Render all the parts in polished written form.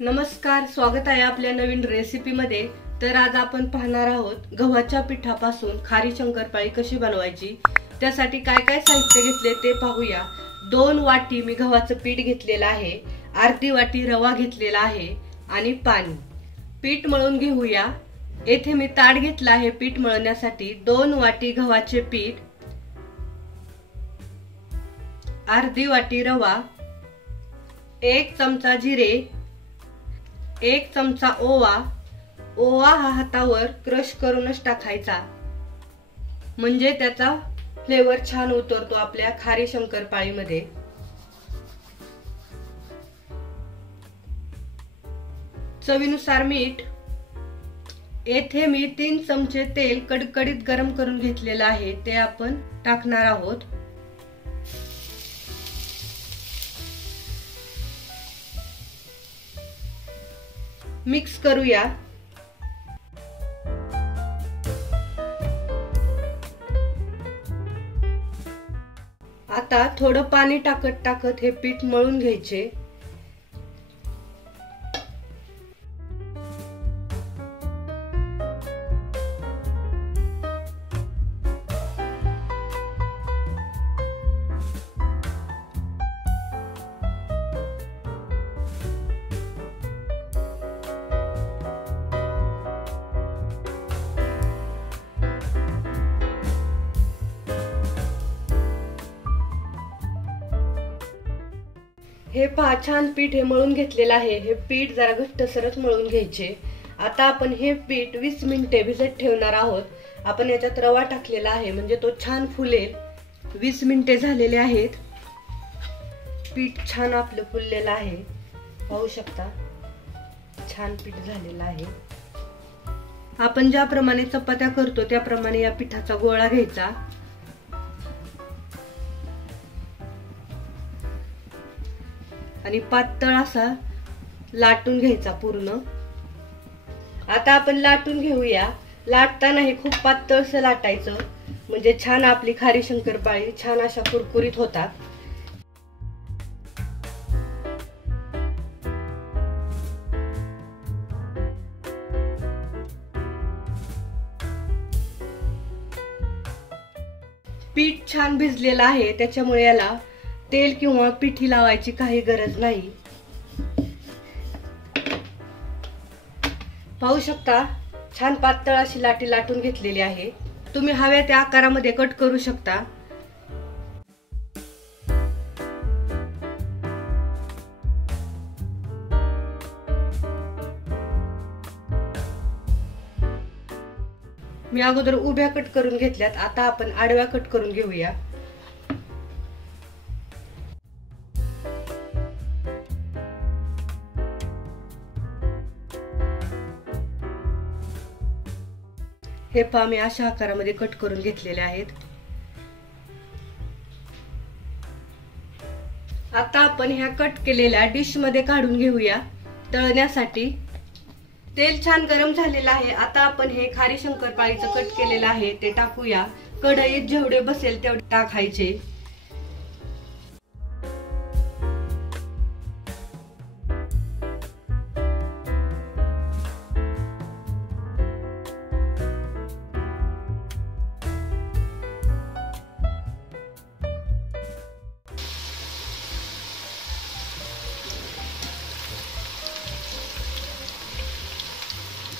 नमस्कार, स्वागत आहे आपल्या नवीन रेसिपीमध्ये। तर आज आपण पाहणार आहोत गव्हाच्या पिठापासून खारी शंकरपाळी कशी बनवायची। त्यासाठी काय काय साहित्य घेतले ते पाहूया। 2 वाटी मी गव्हाचं पीठ घेतलेलं आहे, अर्धी वाटी रवा घेतलेला आहे आणि पाणी। पीठ मळून घेऊया। येथे मी ताट घेतला आहे पीठ मळण्यासाठी। 2 वाटी गव्हाचे पीठ, अर्धी वाटी रवा, 1 चमचा जिरे, 1 चमचा ओवा। ओवा हा हातावर क्रश करूनच टाकायचा, म्हणजे त्याचा फ्लेवर छान उतरतो आपल्या खारी शंकरपाळीमध्ये। चवीनुसार मीठ। येथे मी 3 चमचे तेल कडकडीत गरम करून घेतलेले आहे, ते आपण टाकणार आहोत। मिक्स करूया। आता थोडं पाणी टाकत टाकत हे पीठ मळून घ्यायचे। हे पहा, छान पीठ हे मळून घेतलेलं आहे। हे पीठ जरा घट्टसरच मळून घ्यायचे। आता आपण हे पीठ 20 मिनिटे भिजत ठेवणार आहोत। आपण याच्यात रवा टाकलेला आहे, म्हणजे तो छान फुलेल। 20 मिनिटे झालेले आहेत। पीठ छान आपलं फुललेलं आहे, पाहू शकता। छान पीठ झालेलं आहे। आपण ज्याप्रमाणे चपात्या करतो त्याप्रमाणे या पिठाचा गोळा घ्यायचा आणि पातळ असा लाटून घ्यायचा पूर्ण। आता आपण लाटून घेऊया। लाटताना हे खूप पातळसं लाटायचं, म्हणजे छान आपली खारी शंकरपाळी छान अशा कुरकुरीत होतात। पीठ छान भिजलेलं आहे, त्याच्यामुळे याला तेल किंवा पिठी लावायची काही गरज नाही। पाहू शकता, छान पातळ अशी लाटी लाटून घेतलेली आहे। तुम्ही हव्या त्या आकारामध्ये कट करू शकता। मी अगोदर उभ्या कट करून घेतल्यात, आता आपण आडव्या कट करून घेऊया। हे पहा, मी अशा आकारामध्ये कट करून घेतलेले आहेत। आता आपण ह्या कट केलेल्या डिश मध्ये काढून घेऊया तळण्यासाठी। तेल छान गरम झालेलं आहे। आता आपण हे खारी शंकरपाळीचं कट केलेलं आहे ते टाकूया। कढईत जेवढे बसेल तेवढे टाकायचे।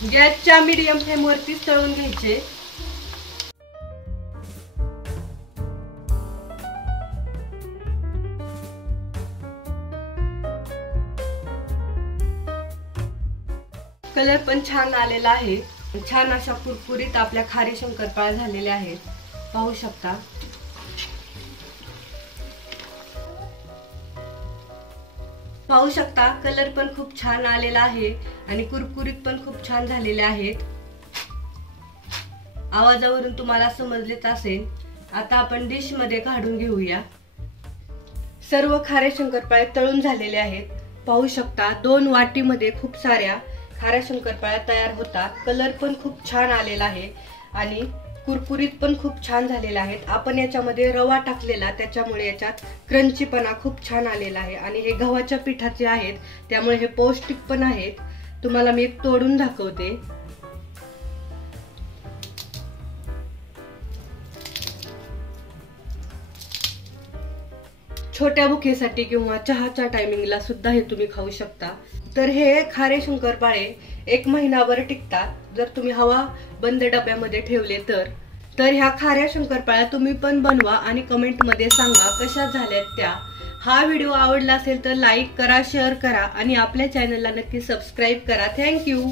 गॅसच्या मीडियम फ्लेम वरती तळून घ्यायचे। कलर पण छान आलेला आहे। छान अशा कुरकुरीत आपल्या खारी शंकरपाळ्या झालेल्या आहेत, पाहू शकता। पाहू शकता, कलर पण खूप छान आलेला आहे आणि कुरकुरीत पण खूप छान झालेले आहेत। आवाजावरून तुम्हाला समजलेच असेल। आता आपण डिश मध्ये काढून घेऊया। सर्व खारे शंकरपाळे तळून झालेले आहेत, पाहू शकता। 2 वाटीमध्ये खूप साऱ्या खाऱ्या शंकरपाळ्या तयार होतात। कलर पण खूप छान आलेला आहे आणि कुरकुरीत पण खूप छान झालेले आहेत। आपण याच्यामध्ये रवा टाकलेला त्याच्यामुळे याच्यात क्रंचीपणा खूप छान आलेला आहे आणि हे गव्हाच्या पिठाचे आहेत त्यामुळे हे पौष्टिक पण आहेत। तुम्हाला मी एक तोडून दाखवते। छोट्या भुकेसाठी किंवा चहाच्या टायमिंगला सुद्धा हे तुम्ही खाऊ शकता। तर हे खारे शंकरपाळे 1 महिनाभर टिकतात जर तुम्ही हवा बंद डब्यामध्ये ठेवले तर। ह्या खाऱ्या शंकरपाळ्या तुम्ही पण बनवा आणि कमेंट मध्ये सांगा कशा झाल्यात त्या। हा व्हिडिओ आवडला असेल तर लाईक करा, शेअर करा आणि आपल्या चॅनलला नक्की सबस्क्राईब करा। थँक्यू।